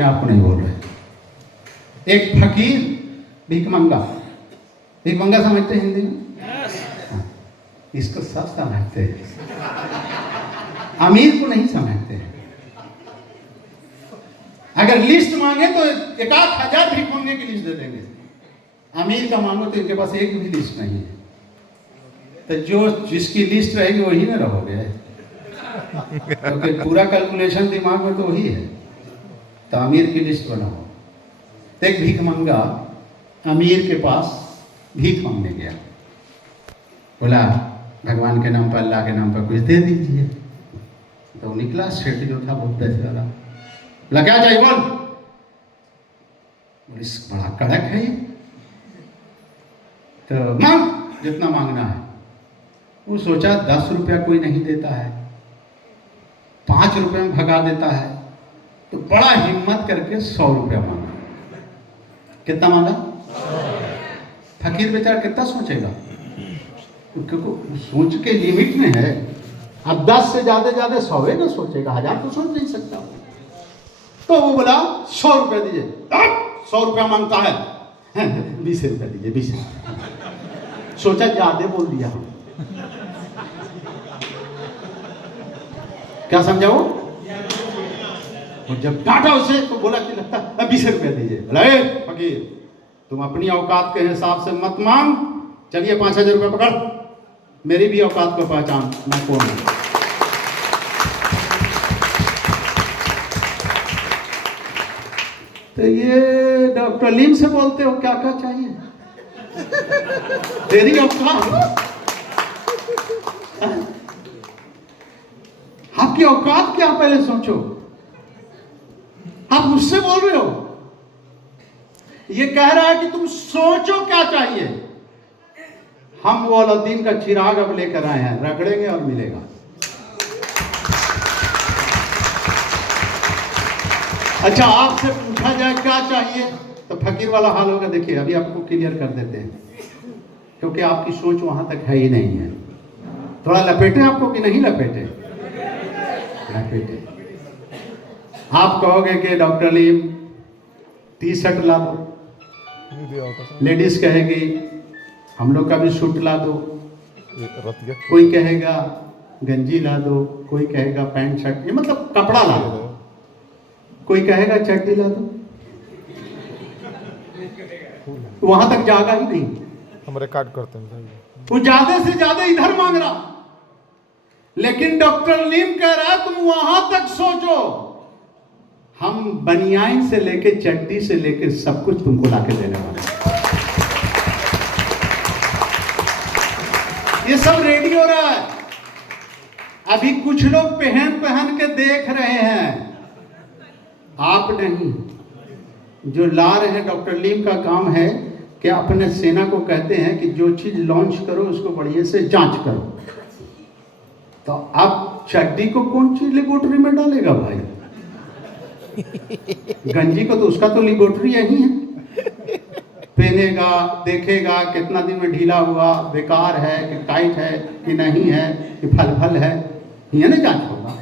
आपको नहीं बोल रहे। एक फकीर भिखमंगा, भिखमंगा समझते हैं हिंदी में? हाँ, इसको सब समझते हैं, अमीर को नहीं समझते हैं। अगर लिस्ट मांगे तो 1,000 भिखमंगे की लिस्ट दे देंगे, अमीर का मांगो तो इनके पास एक भी लिस्ट नहीं है। तो जो जिसकी लिस्ट रहेगी वही ना रहोगे, क्योंकि पूरा कैलकुलेशन दिमाग में तो वही है। तो अमीर की लिस्ट बनाओ। तो एक भिखमंगा अमीर के पास भीख मांगने गया, बोला भगवान के नाम पर, अल्लाह के नाम पर कुछ दे दीजिए। तो निकला सेठ जो था बहुत पैसे वाला, बोला क्या चाहिए बोल। बोले बड़ा कड़क है ये, तो मांग जितना मांगना है। वो सोचा 10 रुपया कोई नहीं देता है, 5 रुपये में भगा देता है, तो बड़ा हिम्मत करके 100 रुपया मांगा। कितना मांगा? फकीर बेचारा कितना सोचेगा, क्योंकि सोच के लिमिट में है। अब 10 से ज्यादा 100 ना सोचेगा, 1000 तो सोच नहीं सकता। तो वो बोला 100 रुपया दीजिए। 100 रुपया मांगता है, 20 रुपया दीजिए, 20। सोचा ज्यादा बोल दिया हम, क्या समझा वो? और जब डांटा उसे तो बोला कि लगता है 20 रुपया दीजिए। बोला फकीर तुम अपनी औकात के हिसाब से मत मांग, चलिए 5,000 रुपया पकड़, मेरी भी औकात को पहचान, मैं कौन हूं। तो ये डॉक्टर लीम से बोलते हो क्या क्या चाहिए, तेरी औकात, आपकी औकात क्या पहले सोचो। आप मुझसे बोल रहे हो, ये कह रहा है कि तुम सोचो क्या चाहिए। हम वो अलादीन का चिराग अब लेकर आए हैं, रगड़ेंगे और मिलेगा। अच्छा आपसे पूछा जाए क्या चाहिए, तो फकीर वाला हाल होगा। देखिए अभी आपको क्लियर कर देते हैं, क्योंकि आपकी सोच वहां तक है ही नहीं है। थोड़ा लपेटे आपको कि नहीं लपेटे? लपेटे। आप कहोगे कि डॉक्टर लीम टी-शर्ट ला दो, लेडीज कहेगी हम लोग का भी सूट ला दो, कोई कहेगा गंजी ला दो, कोई कहेगा पैंट शर्ट, ये मतलब कपड़ा ला दो, कोई कहेगा चड्डी ला दो। वहां तक जागा ही नहीं, हम रिकॉर्ड करते हैं। वो ज्यादा से ज्यादा इधर मांग रहा, लेकिन डॉक्टर लीम कह रहा है तुम वहां तक सोचो। हम बनियाइन से लेके चड्डी से लेके सब कुछ तुमको लाके देने वाले। ये सब रेडी हो रहा है, अभी कुछ लोग पहन के देख रहे हैं, आप नहीं। जो ला रहे हैं, डॉक्टर लीम का काम है कि अपने सेना को कहते हैं कि जो चीज लॉन्च करो उसको बढ़िया से जांच करो। तो अब चड्डी को कौन चीज लेबोरेटरी में डालेगा भाई? गंजी को तो उसका तो लेबोरेटरी यही है, पहनेगा, देखेगा कितना दिन में ढीला हुआ, बेकार है कि टाइट है कि नहीं है कि फल है, ये ना जांच होगा।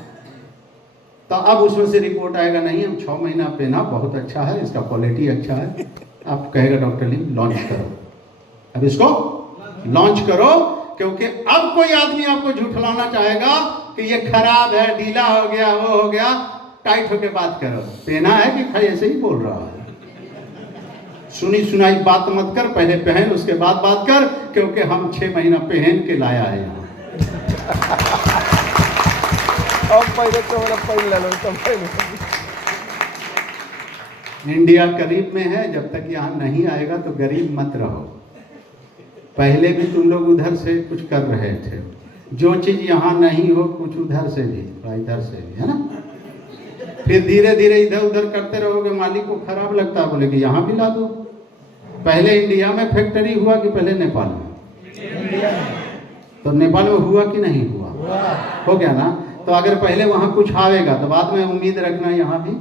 तो अब उसमें से रिपोर्ट आएगा, नहीं हम 6 महीना पहना, बहुत अच्छा है, इसका क्वालिटी अच्छा है। आप कहेगा डॉक्टर लीम लॉन्च करो, अब इसको लॉन्च करो, क्योंकि अब कोई आदमी आपको झूठलाना चाहेगा कि ये खराब है, ढीला हो गया, वो हो गया, टाइट होके बात करो। पहना है कि खाली ऐसे ही बोल रहा है? सुनी सुनाई बात मत कर, पहले पहन उसके बाद बात कर, क्योंकि हम 6 महीना पहन के लाया है यहाँ। इंडिया करीब में है, जब तक यहाँ नहीं आएगा तो गरीब मत रहो। पहले भी तुम लोग उधर से कुछ कर रहे थे, जो चीज यहाँ नहीं हो कुछ उधर से भी, इधर से भी, है ना। फिर धीरे धीरे इधर उधर करते रहोगे, मालिक को खराब लगता है, बोले कि यहाँ भी ला दो। पहले इंडिया में फैक्ट्री हुआ कि पहले नेपाल में? तो नेपाल में हुआ कि नहीं हुआ? हो गया ना। तो अगर पहले वहाँ कुछ आएगा तो बाद में उम्मीद रखना यहाँ भी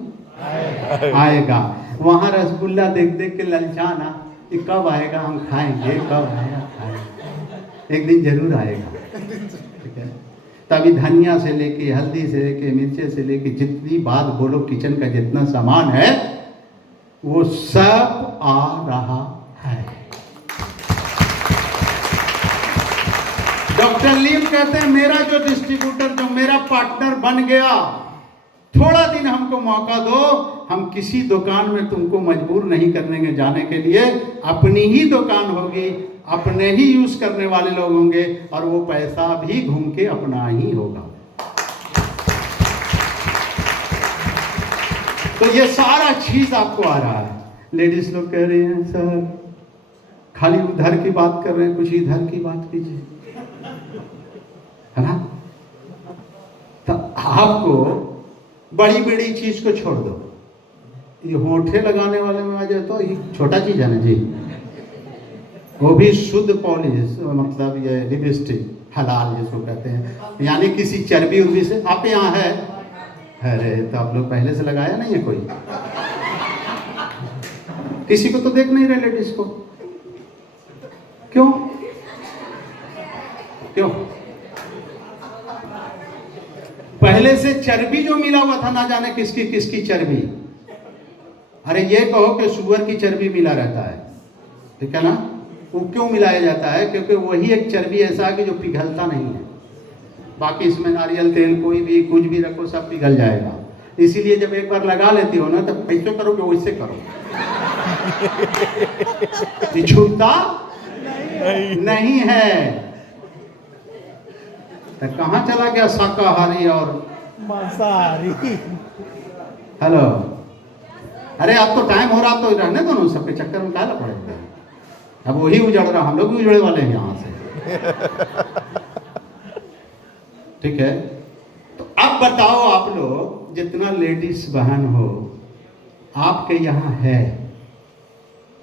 आएगा। वहाँ रसगुल्ला देख देख के ललचाना कि कब आएगा, हम खाएंगे, कब आएगा खाएंगे, एक दिन जरूर आएगा। ठीक है। तभी धनिया से लेके, हल्दी से लेके, मिर्चे से लेके, जितनी बात बोलो किचन का जितना सामान है वो सब आ रहा है। डॉक्टर लीम कहते हैं मेरा जो डिस्ट्रीब्यूटर, जो मेरा पार्टनर बन गया, थोड़ा दिन हमको मौका दो, हम किसी दुकान में तुमको मजबूर नहीं करेंगे जाने के लिए, अपनी ही दुकान होगी, अपने ही यूज करने वाले लोग होंगे और वो पैसा भी घूम के अपना ही होगा। तो ये सारा चीज आपको आ रहा है। लेडीज लोग कह रही हैं सर खाली उधर की बात कर रहे हैं, कुछ इधर की बात कीजिए, है ना। तो आपको बड़ी बड़ी चीज को छोड़ दो, ये होठे लगाने वाले में आ जाए तो ये छोटा चीज है ना जी, वो भी शुद्ध पॉलिश, मतलब ये लिपस्टिक हलाल जिसको कहते हैं, यानी किसी चर्बी उर्बी से। आप यहाँ है, अरे तो आप लोग पहले से लगाया नहीं है कोई, किसी को तो देख नहीं रहे लेडीज को, क्यों क्यों? पहले से चर्बी जो मिला हुआ था, ना जाने किसकी किसकी चर्बी। अरे ये कहो कि सुअर की चर्बी मिला रहता है, ठीक है ना। वो क्यों मिलाया जाता है? क्योंकि वही एक चर्बी ऐसा है कि जो पिघलता नहीं है, बाकी इसमें नारियल तेल कोई भी कुछ भी रखो सब पिघल जाएगा। इसीलिए जब एक बार लगा लेती हो ना तो ऐसे करो कि वैसे करो, छूटता नहीं है। तो कहाँ चला गया शाकाहारी और मांसाहारी? हेलो, अरे अब तो टाइम हो रहा, तो रहने दो ना, सबके चक्कर में क्या पड़ेगा। अब वही उजड़ रहा, हम लोग भी उजड़े वाले हैं यहाँ से, ठीक है। तो अब बताओ आप लोग जितना लेडीज बहन हो आपके यहाँ है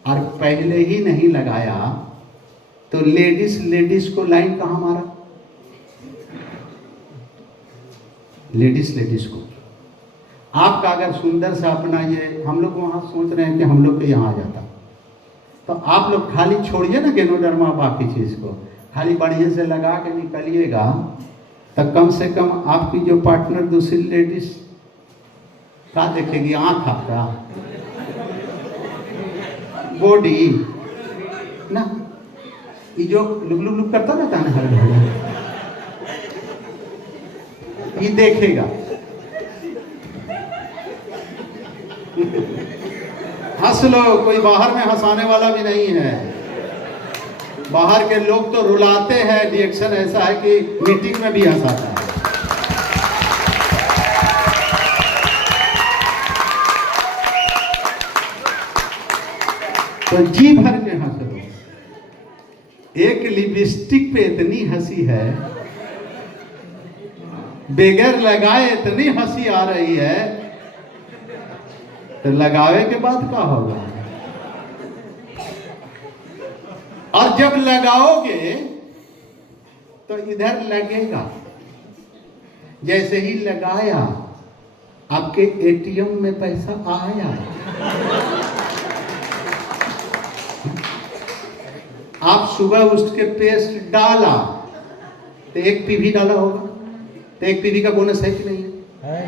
और पहले ही नहीं लगाया, तो लेडीज को लाइन कहाँ मारा? लेडीज को। आपका अगर सुंदर सा अपना ये, हम लोग वहाँ सोच रहे हैं कि हम लोग के यहाँ आ जाता, तो आप लोग खाली छोड़िए ना गेनोडर्मा बाकी चीज़ को, खाली बढ़िया से लगा के निकलिएगा, तब कम से कम आपकी जो पार्टनर दूसरी लेडीज क्या देखेगी? आँख आपका, बॉडी ना, ये जो लुक लुक लुक करता रहता है ना हर घड़ी, ये देखेगा। हंस लो, कोई बाहर में हंसाने वाला भी नहीं है। बाहर के लोग तो रुलाते हैं, रिएक्शन ऐसा है कि मीटिंग में भी हंसाता है। तो जी भर के हंस लो। एक लिपस्टिक पे इतनी हंसी है, बगैर लगाए इतनी हंसी आ रही है, तो लगावे के बाद क्या होगा? और जब लगाओगे तो इधर लगेगा। जैसे ही लगाया आपके एटीएम में पैसा आया, आप सुबह उठ के पेस्ट डाला तो एक पीवी डाला होगा, तो एक पीवी का बोनस है कि नहीं है?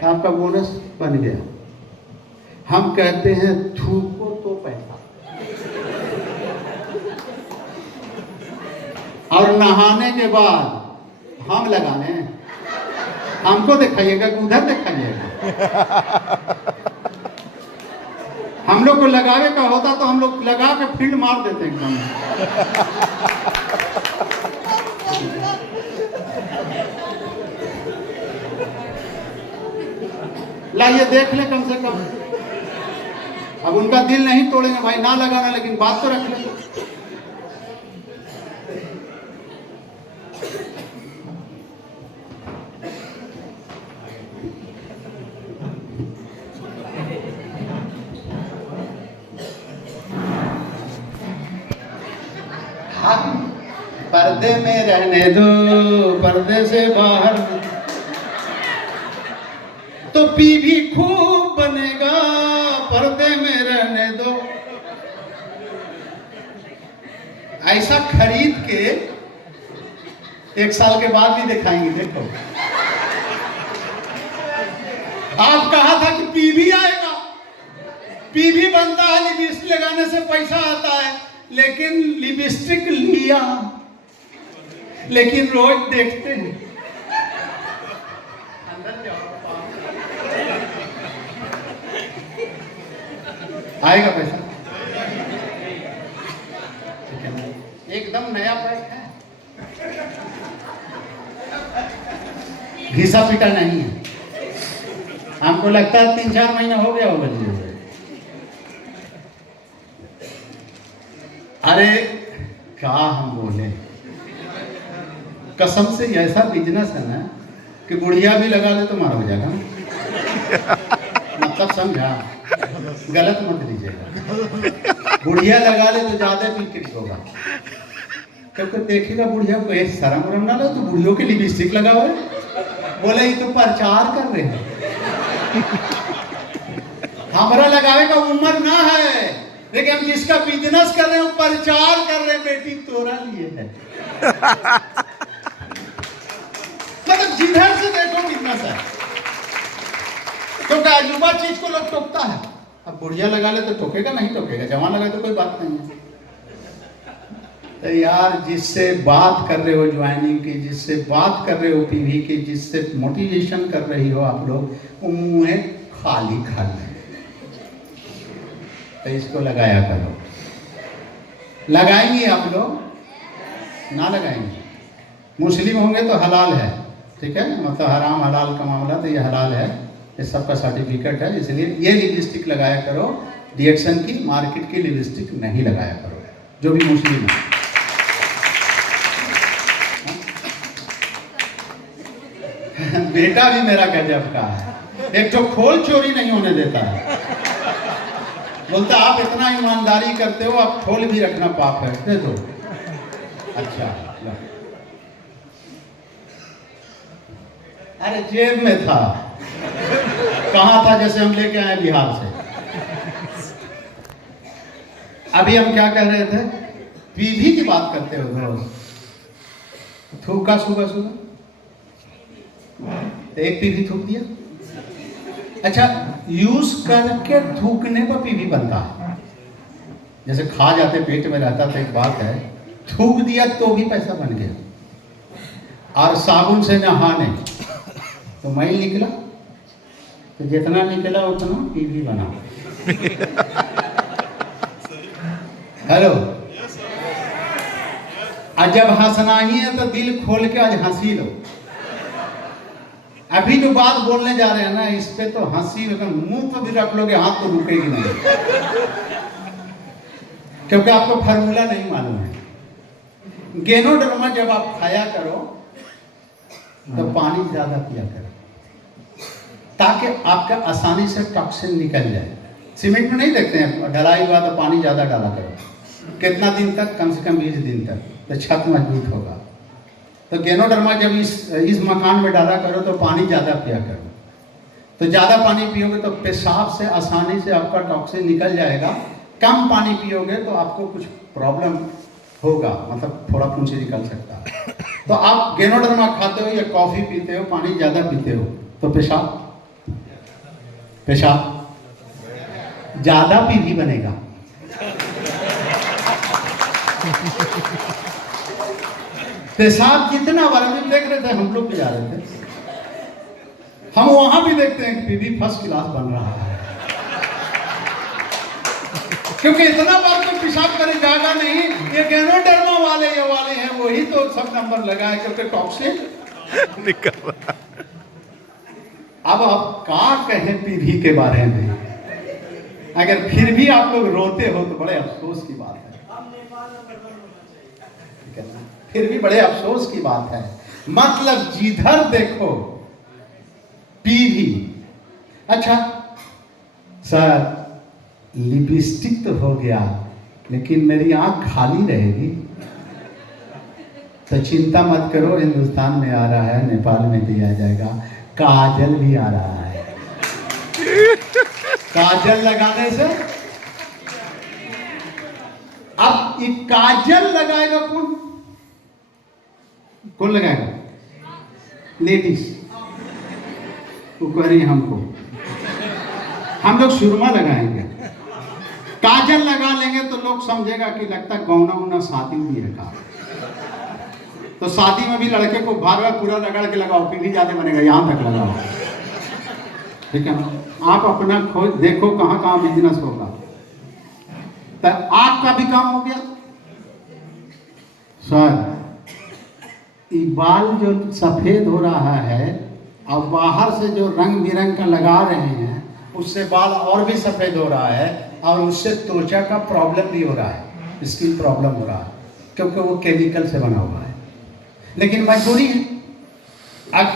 तो आपका बोनस बन गया। हम कहते हैं थूको तो पैसा, और नहाने के बाद हम लगाने, हमको दिखाइएगा कि उधर दिखाइएगा। हम लोग को लगावे का होता तो हम लोग लगा के फील्ड मार देते एकदम। लाइए देख ले कम से कम। अब उनका दिल नहीं तोड़ेंगे भाई, ना लगाना, लेकिन बात तो रख ले। पर्दे में रहने दो, पर्दे से बाहर तो पीवी खूब बनेगा, पर्दे में रहने दो। ऐसा खरीद के 1 साल के बाद भी दिखाएंगे। देखो, आप कहा था कि पीवी आएगा, पीवी बनता है, लिपस्टिक लगाने से पैसा आता है, लेकिन लिपस्टिक लिया, लेकिन रोज देखते हैं। अंदर जाओ, आएगा पैसा, एकदम नया पैक है, घिसा पीटा नहीं है। हमको लगता है 3-4 महीना हो गया होगा जी। अरे क्या हम बोले, कसम से ऐसा बिजनेस है ना कि बुढ़िया भी लगा ले तो मार हो जाएगा। मतलब समझा, गलत मत लीजिएगा। बुढ़िया लगा ले तो ज्यादा बिक्री होगा, क्योंकि देखेगा बुढ़िया को एक शर्म वरम ना लो तो बुढ़ियों के लिपस्टिक लगाओ, बोले ये तो प्रचार कर रहे हैं। हमारा लगावे का उम्र ना है, लेकिन हम जिसका बिजनेस कर रहे हैं प्रचार कर रहे हैं, बेटी तोरा लिए है। मतलब जिधर से देखो बिजनेस है, क्योंकि अजूबा चीज को लोग टोकता है। अब बुढ़िया लगा ले तो टोकेगा नहीं, टोकेगा, जवान लगा तो कोई बात नहीं है। तो यार जिससे बात कर रहे हो ज्वाइनिंग की, जिससे बात कर रहे हो पीवी की, जिससे मोटिवेशन कर रही हो आप लोग, वो मुंह खाली खाली, तो इसको लगाया करो। लगाएंगे आप लोग ना लगाएंगे, मुस्लिम होंगे तो हलाल है, ठीक है, मतलब हराम हलाल का मामला, तो ये हलाल है, ये सबका सर्टिफिकेट है, इसलिए ये लिपस्टिक लगाया करो। रिएक्शन की मार्केट की लिपस्टिक नहीं लगाया करो, जो भी मुस्लिम है। बेटा भी मेरा गजब का है, एक तो खोल चोरी नहीं होने देता है, बोलता आप इतना ईमानदारी करते हो, आप खोल भी रखना पाप है, दे दो। अच्छा, अरे जेब में था, कहाँ था, जैसे हम लेके आए बिहार से। अभी हम क्या कह रहे थे, पीवी की बात करते हो रोज, थूका सुबह सुबह, एक पीवी थूक दिया। अच्छा, यूज करके थूकने पर पीवी बनता है, जैसे खा जाते पेट में रहता तो एक बात है, थूक दिया तो भी पैसा बन गया। और साबुन से नहाने तो मैल निकला, तो जितना निकला उतना पीवी बना। हेलो, आज जब हंसना ही है तो दिल खोल के आज हंसी लो। अभी जो बात बोलने जा रहे हैं ना, इस पे तो हंसी, मुंह तो भी रख लोगे, हाथ तो रुकेगी नहीं, क्योंकि आपको फार्मूला नहीं मालूम है। गेनोडर्मा जब आप खाया करो तो पानी ज्यादा पिया करो, ताकि आपका आसानी से टॉक्सिन निकल जाए। सीमेंट में नहीं देखते हैं, ढलाई हुआ तो पानी ज्यादा डाला करो, कितना दिन तक, कम से कम 20 दिन तक, तो छत मजबूत होगा। तो गेनोडर्मा जब इस मकान में डाला करो तो पानी ज़्यादा पिया करो, तो ज़्यादा पानी पियोगे तो पेशाब से आसानी से आपका टॉक्सिन निकल जाएगा। कम पानी पियोगे तो आपको कुछ प्रॉब्लम होगा, मतलब थोड़ा पूंछी निकल सकता है। तो आप गेनोडर्मा खाते हो या कॉफ़ी पीते हो, पानी ज़्यादा पीते हो, तो पेशाब ज़्यादा पीवी बनेगा। पेशाब जितना बार में देख रहे थे, हम लोग भी जा रहे थे, हम वहां भी देखते हैं कि पीवी फर्स्ट क्लास बन रहा है, क्योंकि इतना बार तो पेशाब करे जाएगा नहीं। ये गेनोडर्मा वाले ये वाले हैं, वही तो सब नंबर लगाए, क्योंकि टॉक्सिन निकल रहा। अब आप क्या कहें पीवी के बारे में, अगर फिर भी आप लोग रोते हो तो बड़े अफसोस की बात है, फिर भी बड़े अफसोस की बात है। मतलब जिधर देखो पीवी। अच्छा सर, लिपस्टिक तो हो गया, लेकिन मेरी आंख खाली रहेगी, तो चिंता मत करो, हिंदुस्तान में आ रहा है, नेपाल में दिया जाएगा, काजल भी आ रहा है। काजल लगाने से, अब ये काजल लगाएगा कौन? कौन लगाएगा? लेडीज। वो कह रही है हमको, हम लोग सुरमा लगाएंगे, काजल लगा लेंगे तो लोग समझेगा कि लगता गौना उना शादी भी है का। तो शादी में भी लड़के को बार बार पूरा रगड़ के लगाओ, पीढ़ी ज्यादा बनेगा, यहां तक लगाओ। ठीक है ना? आप अपना खोज देखो कहां कहां बिजनेस होगा। तो आपका भी काम हो गया। सर, ये बाल जो सफेद हो रहा है और बाहर से जो रंग बिरंग का लगा रहे हैं उससे बाल और भी सफेद हो रहा है और उससे त्वचा का प्रॉब्लम भी हो रहा है, स्किन प्रॉब्लम हो रहा है, क्योंकि वो केमिकल से बना हुआ है। लेकिन मजबूरी है। अब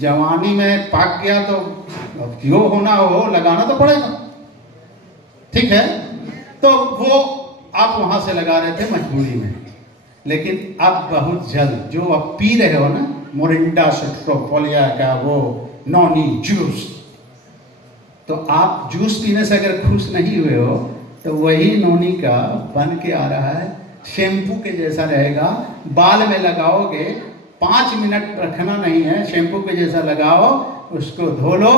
जवानी में पाक गया तो जो होना हो लगाना तो पड़ेगा। ठीक है, तो वो आप वहां से लगा रहे थे मजबूरी में। लेकिन अब बहुत जल्द जो आप पी रहे हो ना, मोरिंडा सेक्ट्रोफोलिया का वो नॉनी जूस, तो आप जूस पीने से अगर खुश नहीं हुए हो तो वही नॉनी का बन के आ रहा है, शैम्पू के जैसा रहेगा। बाल में लगाओगे, 5 मिनट रखना नहीं है, शैम्पू के जैसा लगाओ, उसको धो लो,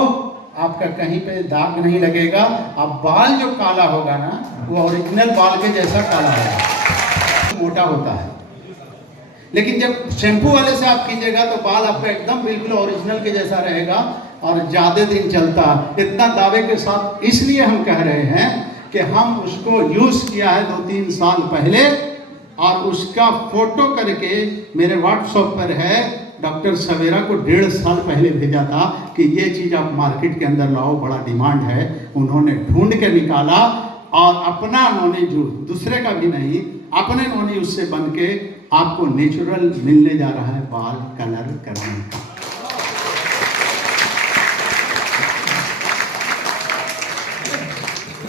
आपका कहीं पे दाग नहीं लगेगा। अब बाल जो काला होगा ना, वो ओरिजिनल बाल के जैसा काला होगा, मोटा होता है। लेकिन जब शैम्पू वाले से आप कीजिएगा तो बाल आपका एकदम बिल्कुल ओरिजिनल के जैसा रहेगा और ज़्यादा दिन चलता। इतना दावे के साथ इसलिए हम कह रहे हैं कि हम उसको यूज़ किया है 2-3 साल पहले और उसका फोटो करके मेरे व्हाट्सएप पर है। डॉक्टर सवेरा को 1.5 साल पहले भेजा था कि ये चीज़ आप मार्केट के अंदर लाओ, बड़ा डिमांड है। उन्होंने ढूंढ के निकाला और अपना नॉनी जूस, दूसरे का भी नहीं, अपने नॉनी उससे बन के आपको नेचुरल मिलने जा रहा है बाल कलर करने का।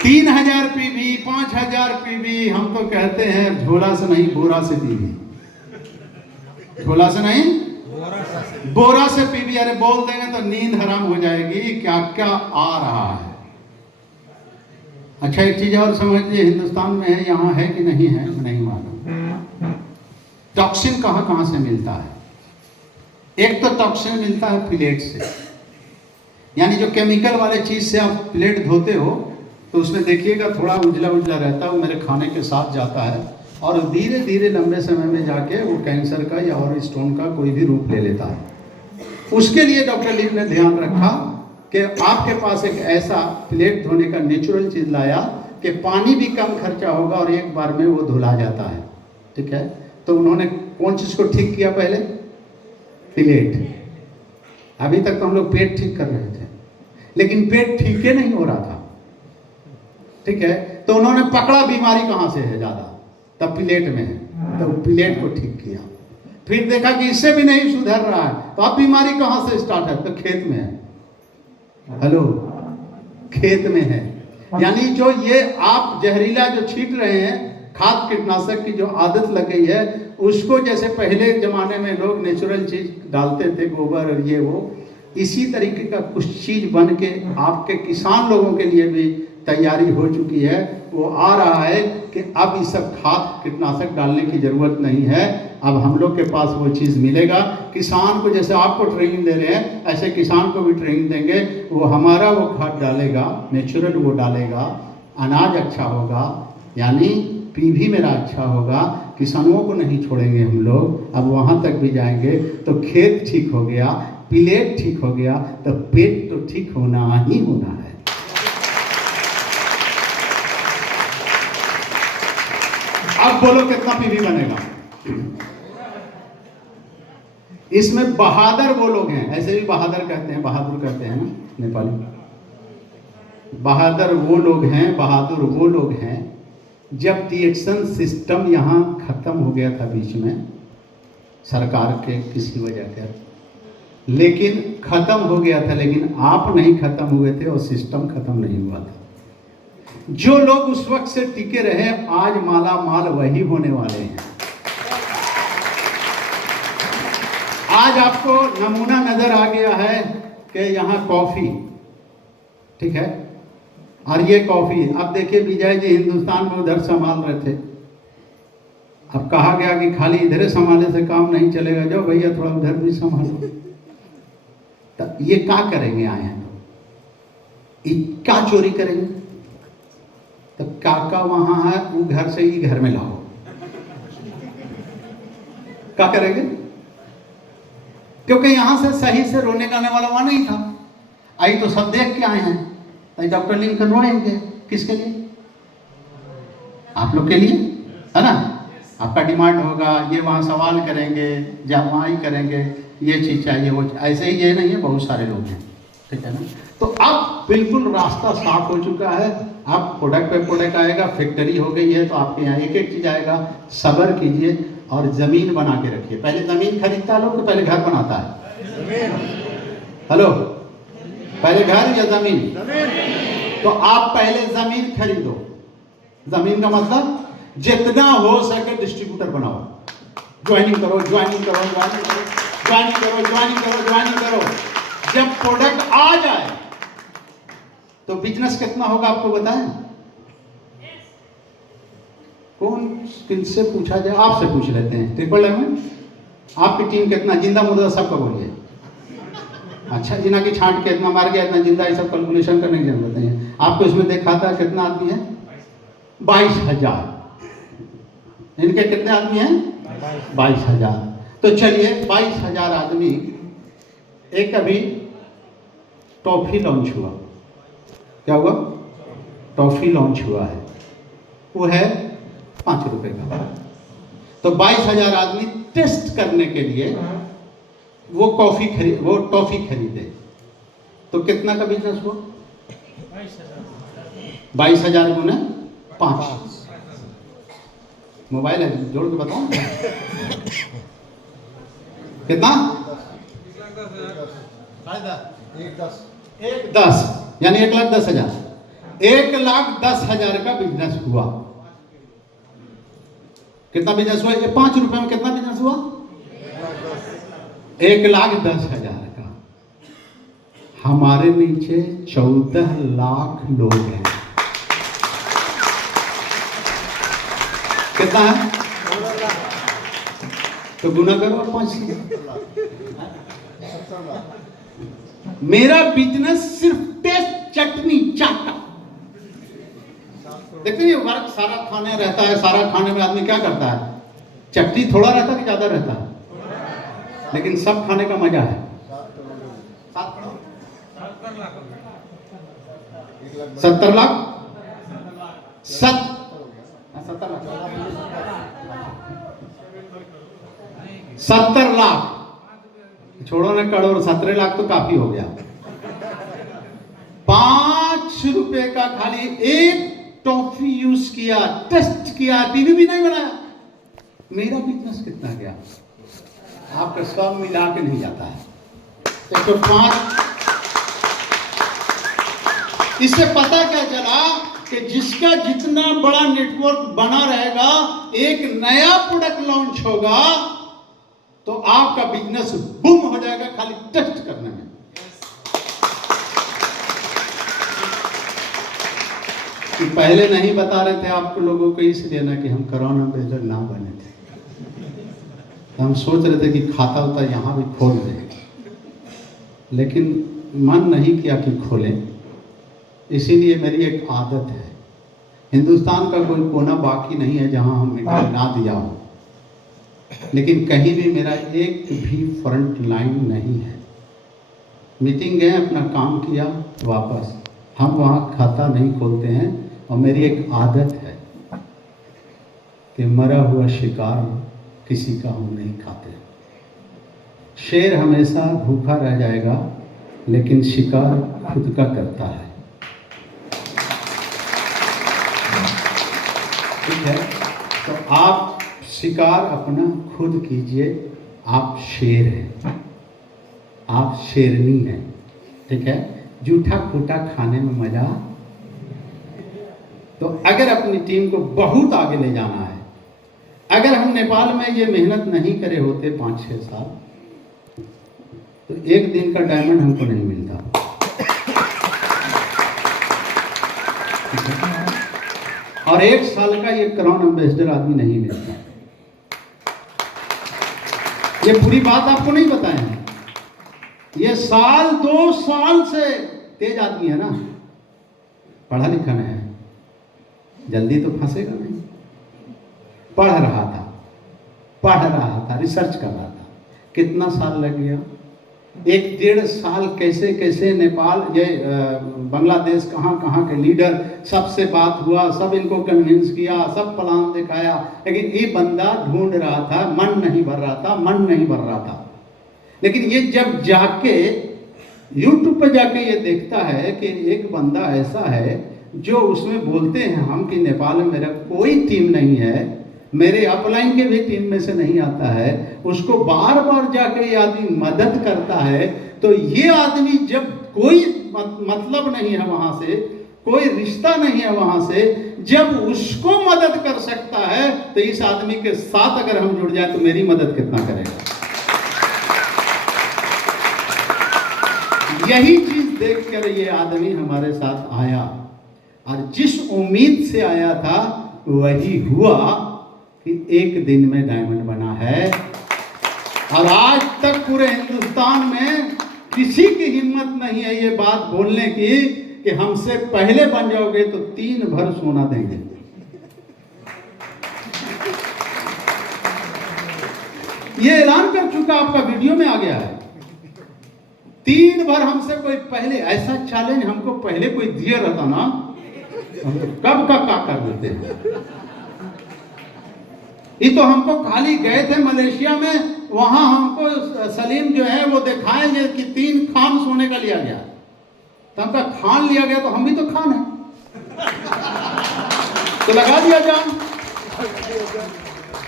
तीन 3000 पीवी, 5000 पीवी, हम तो कहते हैं झोला से नहीं बोरा से पीवी, झोला से नहीं बोरा से पीवी। अरे बोल देंगे तो नींद हराम हो जाएगी, क्या क्या आ रहा है। अच्छा, एक चीज और समझ लीजिए, हिंदुस्तान में है, यहाँ है कि नहीं है नहीं मालूम। टॉक्सिन कहाँ कहाँ से मिलता है? एक तो टॉक्सिन मिलता है प्लेट से, यानी जो केमिकल वाले चीज से आप प्लेट धोते हो तो उसमें देखिएगा थोड़ा उजला उजला रहता है, वो मेरे खाने के साथ जाता है और धीरे धीरे लंबे समय में जाके वो कैंसर का या और स्टोन का कोई भी रूप ले लेता है। उसके लिए डॉक्टर लीव ने ध्यान रखा कि आपके पास एक ऐसा प्लेट धोने का नेचुरल चीज लाया कि पानी भी कम खर्चा होगा और एक बार में वो धुला जाता है। ठीक है, तो उन्होंने कौन चीज को ठीक किया पहले? प्लेट। अभी तक तो हम लोग पेट ठीक कर रहे थे, लेकिन पेट ठीक ही नहीं हो रहा था। ठीक है, तो उन्होंने पकड़ा बीमारी कहां से है ज्यादा, तब प्लेट में है, तो प्लेट को ठीक किया। फिर देखा कि इससे भी नहीं सुधर रहा है, तो अब बीमारी कहां से स्टार्ट है? तो खेत में है। हेलो, खेत में है। यानी जो ये आप जहरीला जो छीट रहे हैं, खाद कीटनाशक की जो आदत लग गई है, उसको जैसे पहले जमाने में लोग नेचुरल चीज डालते थे, गोबर और ये वो, इसी तरीके का कुछ चीज बन के आपके किसान लोगों के लिए भी तैयारी हो चुकी है। वो आ रहा है कि अब इस सब खाद कीटनाशक डालने की जरूरत नहीं है, अब हम लोग के पास वो चीज़ मिलेगा। किसान को जैसे आपको ट्रेनिंग दे रहे हैं, ऐसे किसान को भी ट्रेनिंग देंगे। वो हमारा वो खाद डालेगा, नेचुरल वो डालेगा, अनाज अच्छा होगा, यानी पीवी मेरा अच्छा होगा। किसानों को नहीं छोड़ेंगे हम लोग, अब वहाँ तक भी जाएंगे। तो खेत ठीक हो गया, प्लेट ठीक हो गया, तो पेट तो ठीक होना ही होना है। अब बोलो कितना पीवी बनेगा? इसमें बहादुर वो लोग हैं, ऐसे भी बहादुर कहते हैं, बहादुर कहते हैं ना नेपाली। बहादुर वो लोग हैं, बहादुर वो लोग हैं जब डिएक्शन सिस्टम यहाँ खत्म हो गया था बीच में सरकार के किसी वजह से, लेकिन खत्म हो गया था, लेकिन आप नहीं खत्म हुए थे और सिस्टम खत्म नहीं हुआ था। जो लोग उस वक्त से टिके रहे, आज माला माल वही होने वाले हैं। आज आपको नमूना नजर आ गया है कि यहाँ कॉफी, ठीक है, और ये कॉफी, अब देखिए विजय जी हिंदुस्तान में उधर संभाल रहे थे, अब कहा गया कि खाली इधर संभालने से काम नहीं चलेगा, जाओ भैया थोड़ा उधर भी संभालो। तो ये क्या करेंगे आए हैं तो क्या चोरी करेंगे? तो काका वहां है, वो घर से ही घर में लाओ, क्या करेंगे? क्योंकि यहां से सही से रोने गाने वाला वहां नहीं था। आई तो सब देख के आए हैं, तो डॉक्टर लिंकन रोएंगे किसके लिए? आप लोग के लिए, है ना? आपका डिमांड होगा, ये वहाँ सवाल करेंगे, जहाँ वहाँ ही करेंगे, ये चीज़ चाहिए वो, ऐसे ही ये नहीं है, बहुत सारे लोग हैं, ठीक है ना? तो अब बिल्कुल रास्ता साफ हो चुका है। अब प्रोडक्ट पे प्रोडक्ट आएगा, फैक्ट्री हो गई है, तो आपके यहाँ एक एक चीज़ आएगा। सब्र कीजिए और ज़मीन बना के रखिए। पहले ज़मीन खरीदता है लोग कि पहले घर बनाता है? हेलो, पहले घर या ज़मीन? तो आप पहले ज़मीन खरीदो। ज़मीन का मतलब जितना हो सके डिस्ट्रीब्यूटर बनाओ, ज्वाइनिंग करो, ज्वाइनिंग करो, ज्वाइनिंग करो, ज्वाइनिंग करो, ज्वाइनिंग करो, ज्वाइनिंग करो। जब प्रोडक्ट आ जाए तो बिजनेस कितना होगा आपको बताएं? कौन किनसे पूछा जाए? आपसे पूछ लेते हैं। ट्रिपल M आपकी टीम कितना जिंदा मुर्दा सबका बोलिए। अच्छा, जिना की छांट के इतना मार गया, इतना जिंदा, ये सब कैलकुलेशन करने की जरूरत नहीं है। आपको इसमें दिखाता है कितना आदमी है? 22,000। इनके कितने आदमी हैं? 22,000। तो चलिए 22,000 आदमी। एक अभी टॉफी लॉन्च हुआ, क्या हुआ? टॉफी लॉन्च हुआ है, वो है 5 रुपए का। तो 22,000 आदमी टेस्ट करने के लिए वो टॉफी खरीदे, तो कितना का बिजनेस हुआ? 22,000 गुने 5। मोबाइल है, जोड़ के बताओ कितना? 1,10,000 यानी 1,10,000। 1,10,000 का बिजनेस हुआ। कितना बिजनेस हुआ? ये 5 रुपए में कितना बिजनेस हुआ? 1,10,000 का। हमारे नीचे 14 लाख लोग हैं। कितना है? तो गुना करो 5 से। मेरा बिजनेस सिर्फ टेस्ट, चटनी, चाटा। देखते हैं सारा खाने रहता है, सारा खाने में आदमी क्या करता है? चटनी थोड़ा रहता है कि ज्यादा रहता है? लेकिन सब खाने का मजा है। 70 लाख 70 लाख छोड़ो ना, करोड़, 17 लाख तो काफी हो गया। 5 रुपए का खाली एक टॉफी यूज किया, टेस्ट किया, टीवी भी नहीं बनाया। मेरा बिजनेस कितना गया? आपका सब मिला के नहीं जाता है। 105। इससे पता क्या चला कि जिसका जितना बड़ा नेटवर्क बना रहेगा, एक नया प्रोडक्ट लॉन्च होगा तो आपका बिजनेस बूम हो जाएगा खाली टेस्ट करने में। कि पहले नहीं बता रहे थे आपको लोगों को इसलिए ना कि हम कोरोना बेजर ना बने थे। तो हम सोच रहे थे कि खाता होता यहाँ भी खोल दें, लेकिन मन नहीं किया कि खोलें। इसीलिए मेरी एक आदत है, हिंदुस्तान का कोई कोना बाकी नहीं है जहाँ हम मीटिंग ना दिया हो, लेकिन कहीं भी मेरा एक भी फ्रंट लाइन नहीं है। मीटिंग गए, अपना काम किया, वापस। हम वहाँ खाता नहीं खोलते हैं। और मेरी एक आदत है कि मरा हुआ शिकार किसी का हम नहीं खाते। शेर हमेशा भूखा रह जाएगा, लेकिन शिकार खुद का करता है। ठीक है, तो आप शिकार अपना खुद कीजिए। आप शेर हैं, आप शेरनी हैं। ठीक है, जूठा खूटा खाने में मजा। तो अगर अपनी टीम को बहुत आगे ले जाना है, अगर हम नेपाल में ये मेहनत नहीं करे होते 5-6 साल, तो एक दिन का डायमंड हमको नहीं मिलता। और 1 साल का ये क्राउन एम्बेसडर आदमी नहीं मिलता। ये पूरी बात आपको नहीं बताए हैं। ये साल 2 साल से तेज आदमी है ना, पढ़ा लिखा नहीं है, जल्दी तो फंसेगा नहीं। पढ़ रहा था, रिसर्च कर रहा था। कितना साल लग गया? 1-1.5 साल कैसे कैसे नेपाल, ये बांग्लादेश, कहाँ के लीडर सबसे बात हुआ, सब इनको कन्विंस किया, सब प्लान दिखाया, लेकिन ये बंदा ढूंढ रहा था, मन नहीं भर रहा था। लेकिन ये जब जाके यूट्यूब पे जाके ये देखता है कि एक बंदा ऐसा है जो उसमें बोलते हैं हम कि नेपाल में मेरा कोई टीम नहीं है, मेरे अपलाइन के भी टीम में से नहीं आता है, उसको बार बार जाके ये आदमी मदद करता है। तो ये आदमी जब कोई मतलब नहीं है वहां से, कोई रिश्ता नहीं है वहां से, जब उसको मदद कर सकता है, तो इस आदमी के साथ अगर हम जुड़ जाए तो मेरी मदद कितना करेगा। यही चीज देखकर ये आदमी हमारे साथ आया, और जिस उम्मीद से आया था वही हुआ कि एक दिन में डायमंड बना है। और आज तक पूरे हिंदुस्तान में किसी की हिम्मत नहीं है ये बात बोलने की कि हमसे पहले बन जाओगे तो 3 भर सोना देंगे। ये ऐलान कर चुका, आपका वीडियो में आ गया है। 3 भर हमसे कोई पहले, ऐसा चैलेंज हमको पहले कोई दिए रहता ना, हम तो कब का कर देते हैं। ये तो हमको खाली गए थे मलेशिया में, वहां हमको सलीम जो है वो दिखाएंगे कि 3 खान सोने का लिया गया, तो हमका खान लिया गया, तो हम भी तो खान है, तो लगा दिया जान।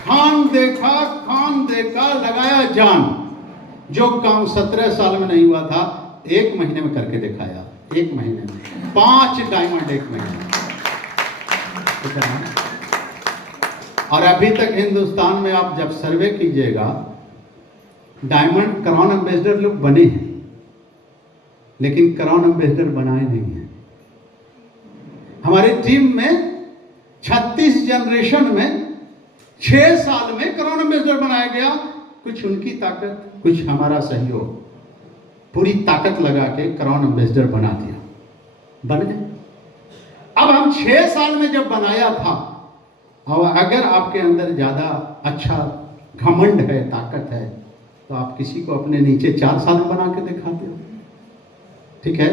खान देखा लगाया जान। जो काम 17 साल में नहीं हुआ था 1 महीने में करके दिखाया। 1 महीने में 5 डायमंड 1 महीने में। और अभी तक हिंदुस्तान में आप जब सर्वे कीजिएगा, डायमंड क्राउन एम्बेसडर लोग बने हैं, लेकिन क्राउन एम्बेसडर बनाए नहीं हैं। हमारी टीम में 36 जनरेशन में 6 साल में क्राउन एम्बेसडर बनाया गया। कुछ उनकी ताकत, कुछ हमारा सहयोग, पूरी ताकत लगा के क्राउन एम्बेसडर बना दिया, बन गए। अब हम 6 साल में जब बनाया था, और अगर आपके अंदर ज्यादा अच्छा घमंड है, ताकत है, तो आप किसी को अपने नीचे 4 साल में बना के दिखाते हो। ठीक है,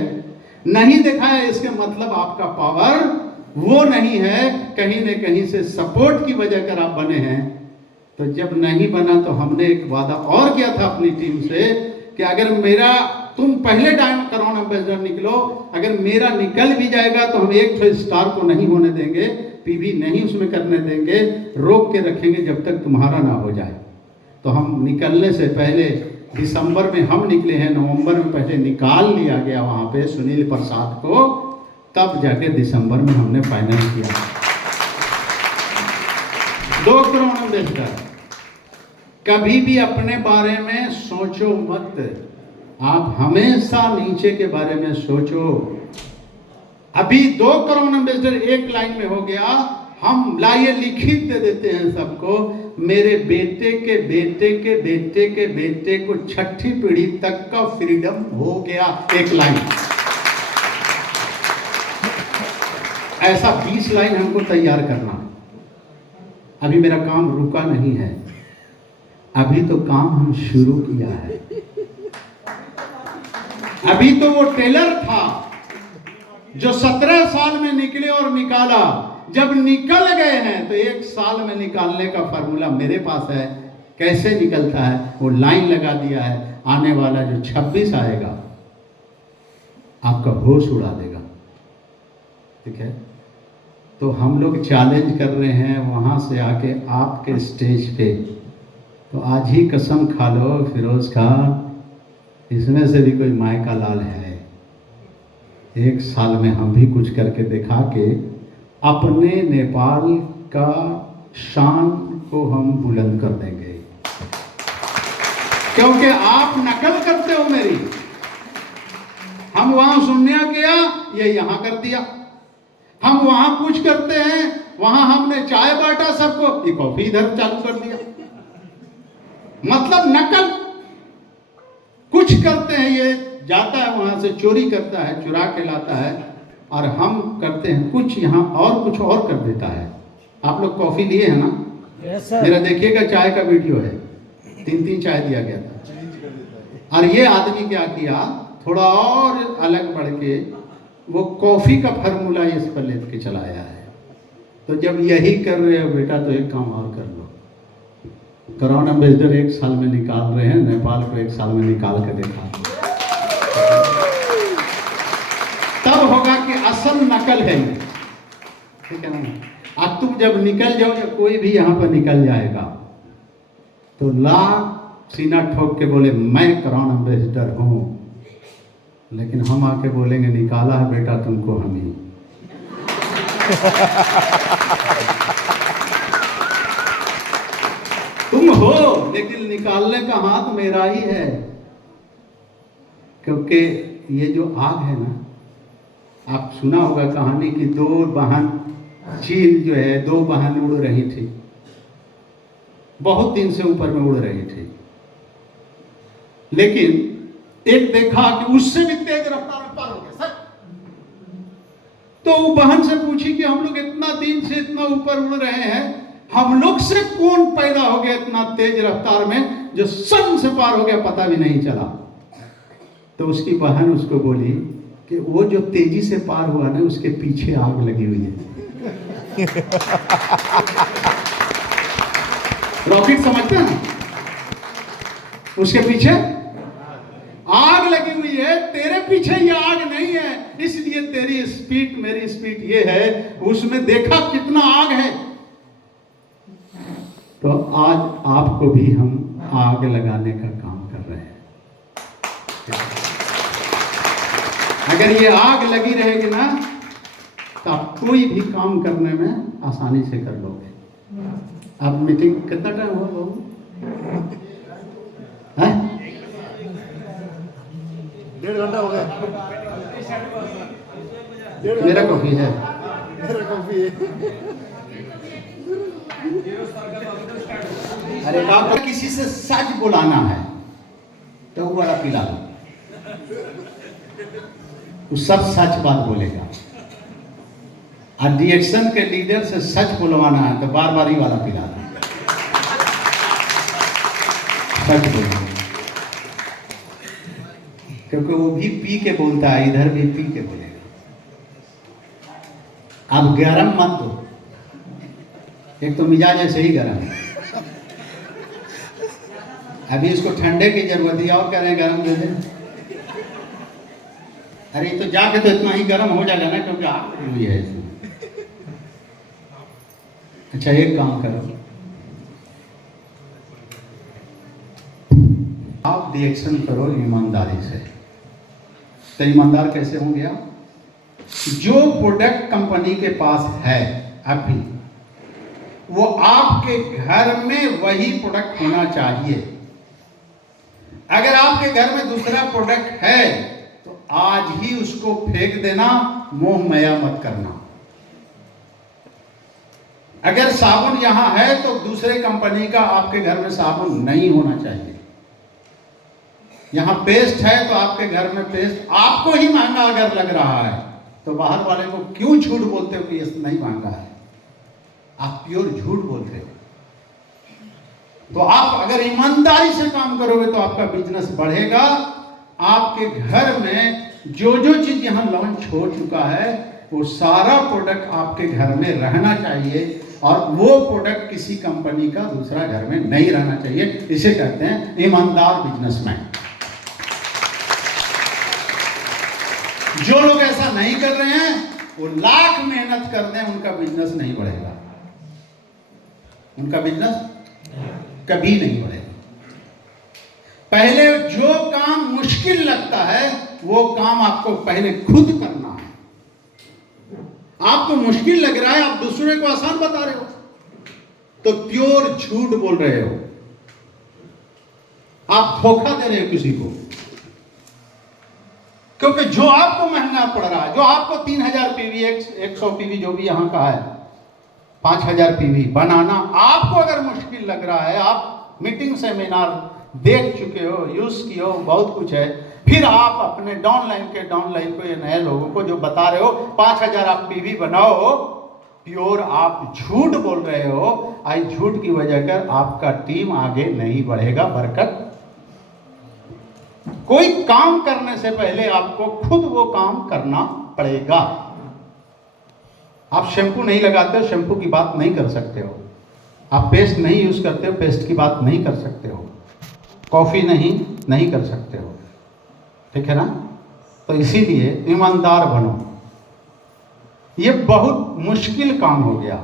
नहीं दिखाया इसके मतलब आपका पावर वो नहीं है, कहीं न कहीं से सपोर्ट की वजह कर आप बने हैं। तो जब नहीं बना तो हमने एक वादा और किया था अपनी टीम से कि अगर मेरा, तुम पहले डायमंड क्राउन एम्बेसडर निकलो, अगर मेरा निकल भी जाएगा तो हम एक तो स्टार को नहीं होने देंगे, पीवी नहीं उसमें करने देंगे, रोक के रखेंगे जब तक तुम्हारा ना हो जाए। तो हम निकलने से पहले, दिसंबर में हम निकले हैं, नवंबर में पहले निकाल लिया गया वहाँ पे सुनील प्रसाद को, तब जाके दिसंबर में हमने फाइनल किया। 2 क्राउन एम्बेसडर। कभी भी अपने बारे में सोचो मत, आप हमेशा नीचे के बारे में सोचो। अभी 2 क्राउन एम्बेसडर एक लाइन में हो गया। हम लाइए लिखित दे देते हैं सबको, मेरे बेटे के बेटे के बेटे के बेटे को 6ठी पीढ़ी तक का फ्रीडम हो गया, एक लाइन। ऐसा 20 लाइन हमको तैयार करना। अभी मेरा काम रुका नहीं है, अभी तो काम हम शुरू किया है। अभी तो वो टेलर था जो 17 साल में निकले और निकाला, जब निकल गए हैं तो 1 साल में निकालने का फॉर्मूला मेरे पास है। कैसे निकलता है वो लाइन लगा दिया है। आने वाला जो 26 आएगा आपका होश उड़ा देगा। ठीक है, तो हम लोग चैलेंज कर रहे हैं वहां से आके आपके स्टेज पे। तो आज ही कसम खा लो फिरोज खान, इसमें से भी कोई माय का लाल है। 1 साल में हम भी कुछ करके दिखा के अपने नेपाल का शान को हम बुलंद कर देंगे। क्योंकि आप नकल करते हो मेरी। हम वहां सुनने किया, ये यहां कर दिया। हम वहां कुछ करते हैं, वहां हमने चाय बांटा सबको, ये कॉफी इधर चालू कर दिया। मतलब नकल कुछ करते हैं, ये जाता है वहां से चोरी करता है, चुरा के लाता है, और हम करते हैं कुछ यहाँ और कुछ और कर देता है। आप लोग कॉफी लिए हैं ना? Yes sir. मेरा देखिएगा चाय का वीडियो है, 3-3 चाय दिया गया था। और ये आदमी क्या किया, थोड़ा और अलग बढ़ के वो कॉफी का फार्मूला इस पर लेके के चलाया है। तो जब यही कर रहे हो बेटा तो एक काम और कर लो, कोरोना एम्बेसडर 1 साल में निकाल रहे हैं, नेपाल को 1 साल में निकाल के देखा, तब होगा कि असल नकल है ये, ठीक है ना? अब तुम जब निकल जाओ, या कोई भी यहाँ पर निकल जाएगा तो लाख सीना ठोक के बोले मैं कोरोना एम्बेसडर हूँ, लेकिन हम आके बोलेंगे निकाला है बेटा तुमको हम ही। तुम हो, लेकिन निकालने का हाथ मेरा ही है, क्योंकि ये जो आग है ना, आप सुना होगा कहानी की 2 बहन, चील जो है 2 बहन उड़ रही थी, बहुत दिन से ऊपर में उड़ रही थी, लेकिन एक देखा कि उससे भी तेज रफ्तार में पार हो गया सर। तो वो बहन से पूछी कि हम लोग इतना दिन से इतना ऊपर उड़ रहे हैं, हम लोग से कौन पैदा हो गया इतना तेज रफ्तार में, जो सन से पार हो गया पता भी नहीं चला। तो उसकी बहन उसको बोली कि वो जो तेजी से पार हुआ ना, उसके पीछे आग लगी हुई है। रॉकेट समझते हैं ना, उसके पीछे आग लगी हुई है, तेरे पीछे ये आग नहीं है, इसलिए तेरी स्पीड मेरी स्पीड ये है, उसमें देखा कितना आग है। तो आज आपको भी हम आग लगाने का काम कर रहे हैं। अगर ये आग लगी रहेगी ना, तो आप कोई भी काम करने में आसानी से कर लोगे। अब मीटिंग कितना टाइम हुआ बाबू? है 1.5 घंटा हो गया। मेरा कॉफी है। मेरा कॉफी है। अरे डॉक्टर किसी से सच बुलाना है तो वो वाला पिला दो, वो सब सच बात बोलेगा। और रिएक्शन के लीडर से सच बुलवाना है तो बार बार ही वाला पिला दो, सच बोलेगा, क्योंकि वो भी पी के बोलता है, इधर भी पी के बोलेगा। अब गरम मत दो, एक तो मिजाज ऐसे ही गरम है, अभी इसको ठंडे की जरूरत है और कह रहे हैं गरम दे दें। अरे तो जाके तो इतना ही गरम हो जाएगा ना, क्योंकि आग लगी हुई है इसमें। अच्छा एक काम करो, आप रिएक्शन करो ईमानदारी से। तो ईमानदार कैसे होंगे आप? जो प्रोडक्ट कंपनी के पास है अभी, वो आपके घर में वही प्रोडक्ट होना चाहिए। अगर आपके घर में दूसरा प्रोडक्ट है तो आज ही उसको फेंक देना, मोह माया मत करना। अगर साबुन यहां है तो दूसरे कंपनी का आपके घर में साबुन नहीं होना चाहिए। यहां पेस्ट है तो आपके घर में पेस्ट आपको ही महंगा अगर लग रहा है तो बाहर वाले को क्यों झूठ बोलते हो कि ये नहीं महंगा है? आप प्योर झूठ बोलते हो। तो आप अगर ईमानदारी से काम करोगे तो आपका बिजनेस बढ़ेगा। आपके घर में जो जो चीज यहां लॉन्च हो चुका है वो सारा प्रोडक्ट आपके घर में रहना चाहिए, और वो प्रोडक्ट किसी कंपनी का दूसरा घर में नहीं रहना चाहिए। इसे कहते हैं ईमानदार बिजनेसमैन। जो लोग ऐसा नहीं कर रहे हैं वो लाख मेहनत कर दें, उनका बिजनेस नहीं बढ़ेगा, उनका बिजनेस कभी नहीं बढ़ेगा। पहले जो काम मुश्किल लगता है वो काम आपको पहले खुद करना है। आपको मुश्किल लग रहा है, आप दूसरे को आसान बता रहे हो तो प्योर झूठ बोल रहे हो, आप धोखा दे रहे हो किसी को। क्योंकि जो आपको महंगा पड़ रहा है, जो आपको 3000 पीवी 100 पीवी जो भी यहां का है 5000 पीवी बनाना आपको अगर मुश्किल लग रहा है, आप मीटिंग सेमिनार देख चुके हो, यूज किए हो, बहुत कुछ है, फिर आप अपने डाउनलाइन को, ये नए लोगों को जो बता रहे हो 5000 आप पीवी बनाओ, प्योर आप झूठ बोल रहे हो। आज झूठ की वजह कर आपका टीम आगे नहीं बढ़ेगा। बरकत, कोई काम करने से पहले आपको खुद वो काम करना पड़ेगा। आप शैम्पू नहीं लगाते हो, शैम्पू की बात नहीं कर सकते हो। आप पेस्ट नहीं यूज करते हो, पेस्ट की बात नहीं कर सकते हो। कॉफी नहीं कर सकते हो, ठीक है ना? तो इसीलिए ईमानदार बनो। ये बहुत मुश्किल काम हो गया,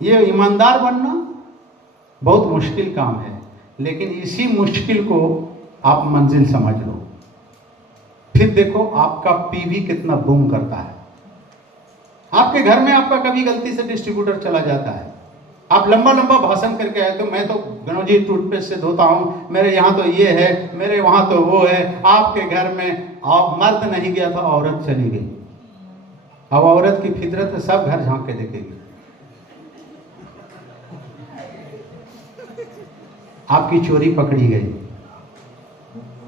ये ईमानदार बनना बहुत मुश्किल काम है, लेकिन इसी मुश्किल को आप मंजिल समझ लो, फिर देखो आपका पीवी कितना बूम करता है। आपके घर में आपका कभी गलती से डिस्ट्रीब्यूटर चला जाता है, आप लंबा लंबा भाषण करके आए, तो मैं तो गणोजी टूथपेस्ट से धोता हूँ, मेरे यहाँ तो ये है, मेरे वहाँ तो वो है। आपके घर में मर्द नहीं गया था, औरत चली गई। अब औरत की फितरत है, सब घर झांक के देखेगी। आपकी चोरी पकड़ी गई,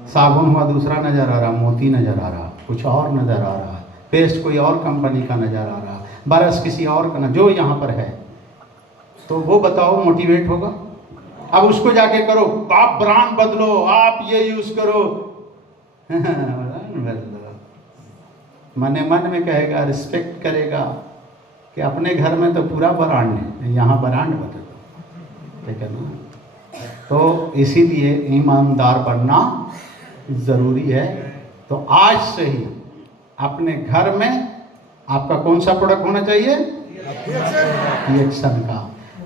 साबुन हुआ दूसरा नजर आ रहा, मोती नजर आ रहा, कुछ और नजर आ रहा, पेस्ट कोई और कंपनी का नजर आ रहा, बरस किसी और का, जो यहाँ पर है, तो वो बताओ मोटिवेट होगा? अब उसको जाके करो, आप ब्रांड बदलो, आप ये यूज करो, मने मन में कहेगा, रिस्पेक्ट करेगा कि अपने घर में तो पूरा ब्रांड है, यहाँ ब्रांड बदलो, ठीक है ना? तो इसीलिए ईमानदार बनना जरूरी है। तो आज से ही अपने घर में आपका कौन सा प्रोडक्ट होना चाहिए? डीएक्सन का।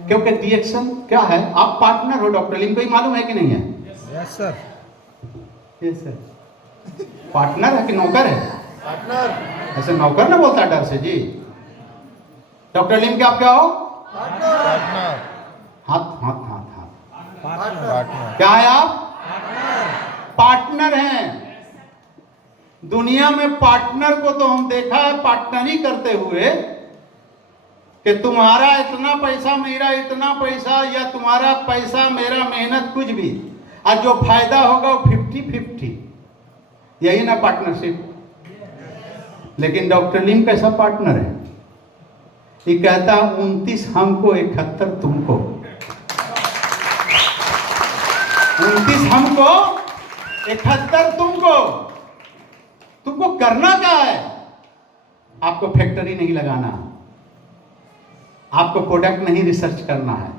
क्योंकि डीएक्सन क्या है? आप पार्टनर हो डॉक्टर लिम को ही मालूम है कि नहीं है? Yes sir. Yes sir. Partner है कि नौकर है? पार्टनर। ऐसे नौकर ना बोलता डर से जी। डॉक्टर लिम के आप क्या हो? पार्टनर। हाथ हाथ हाथ हाथ पार्टनर। क्या है आप? पार्टनर हैं। दुनिया में पार्टनर को तो हम देखा है पार्टनरी करते हुए कि तुम्हारा इतना पैसा, मेरा इतना पैसा, या तुम्हारा पैसा मेरा मेहनत, कुछ भी, और जो फायदा होगा वो 50-50, यही ना पार्टनरशिप। लेकिन डॉक्टर लिम कैसा पार्टनर है? ये कहता 29 हमको 71 तुमको, 29 हमको 71 तुमको। तुमको करना क्या है? आपको फैक्ट्री नहीं लगाना, आपको प्रोडक्ट नहीं रिसर्च करना है,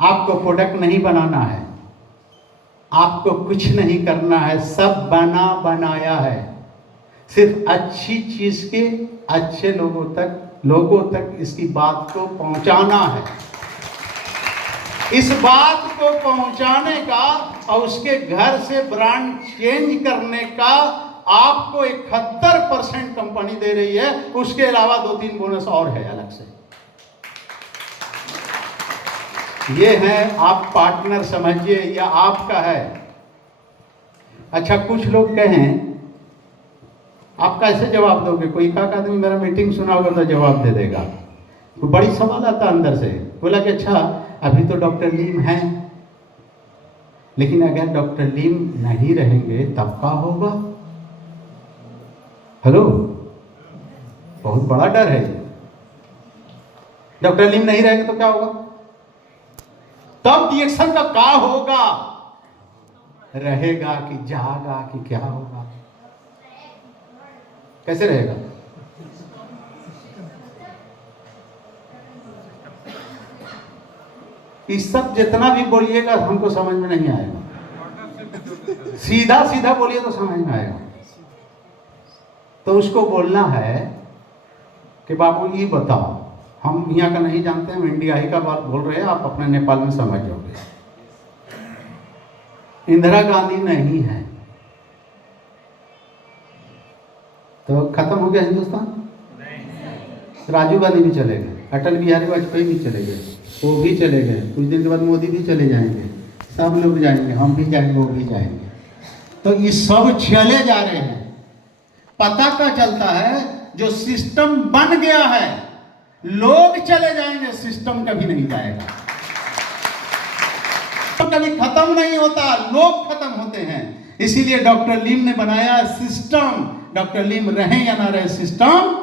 आपको प्रोडक्ट नहीं बनाना है, आपको कुछ नहीं करना है, सब बना बनाया है। सिर्फ अच्छी चीज के अच्छे लोगों तक इसकी बात को पहुंचाना है। इस बात को पहुंचाने का और उसके घर से ब्रांड चेंज करने का आपको 71% कंपनी दे रही है, उसके अलावा 2-3 बोनस और है अलग से। ये है, आप पार्टनर समझिए, या आपका है। अच्छा, कुछ लोग कहें आप कैसे जवाब दोगे? कोई एक आदमी मेरा मीटिंग सुना होगा तो जवाब दे देगा। तो बड़ी सवाल आता अंदर से, बोला कि अच्छा अभी तो डॉक्टर लीम है, लेकिन अगर डॉक्टर लीम नहीं रहेंगे तब क्या होगा? हेलो, बहुत बड़ा डर है ये। डॉक्टर लीम नहीं रहेंगे तो क्या होगा? तब डीएक्सन का क्या होगा? रहेगा कि जाएगा कि क्या होगा? कैसे रहेगा? इस सब जितना भी बोलिएगा हमको समझ में नहीं आएगा। सीधा सीधा बोलिए तो समझ में आएगा। तो उसको बोलना है कि बाबू ये बताओ, हम यहाँ का नहीं जानते, हम इंडिया ही का बात बोल रहे हैं, आप अपने नेपाल में समझ जाओगे। इंदिरा गांधी नहीं है तो खत्म हो गया हिंदुस्तान? राजीव गांधी भी चले गए, अटल बिहारी वाजपेयी भी चले गए, वो भी चले गए, कुछ दिन के बाद मोदी भी चले जाएंगे, सब लोग जाएंगे, हम भी जाएंगे, वो भी जाएंगे। तो ये सब चले जा रहे हैं। पता क्या चलता है? जो सिस्टम बन गया है, लोग चले जाएंगे, सिस्टम कभी नहीं जाएगा। कभी खत्म नहीं होता, लोग खत्म होते हैं। इसीलिए डॉक्टर लीम ने बनाया सिस्टम। डॉक्टर लीम रहे या ना रहे, सिस्टम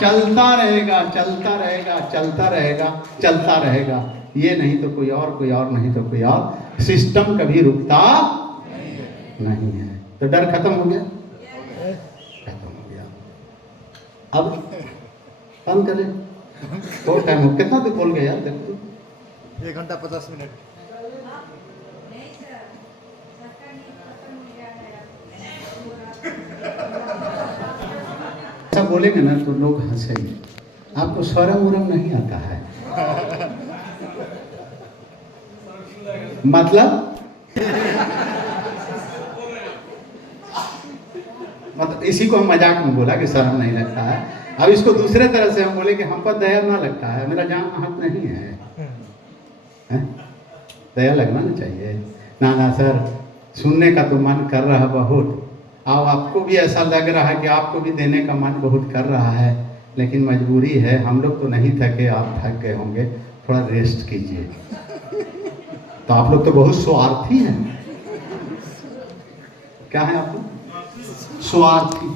चलता रहेगा, चलता रहेगा, चलता रहेगा, चलता रहेगा। ये नहीं तो कोई और, कोई और नहीं तो कोई और। सिस्टम कभी रुकता नहीं है। तो डर खत्म हो गया, खत्म हो गया। अब बंद करें। तो टाइम हो, कितना तो बोल गया यार, देखो 1 घंटा 50 मिनट। ऐसा बोलेंगे ना तो लोग हंसेंगे। आपको स्वरम उरम नहीं आता है, मतलब इसी को हम मजाक में बोला कि शर्म नहीं लगता है। अब इसको दूसरे तरह से हम बोले कि हम पर दया ना लगता है, मेरा जान हाथ नहीं है, हैं? दया लगना ना चाहिए। ना ना सर, सुनने का तो मन कर रहा बहुत, और आपको भी ऐसा लग रहा है कि आपको भी देने का मन बहुत कर रहा है, लेकिन मजबूरी है। हम लोग तो नहीं थके, आप थक गए होंगे, थोड़ा रेस्ट कीजिए। तो आप लोग तो बहुत स्वार्थी हैं। क्या है आप लोग? स्वार्थी।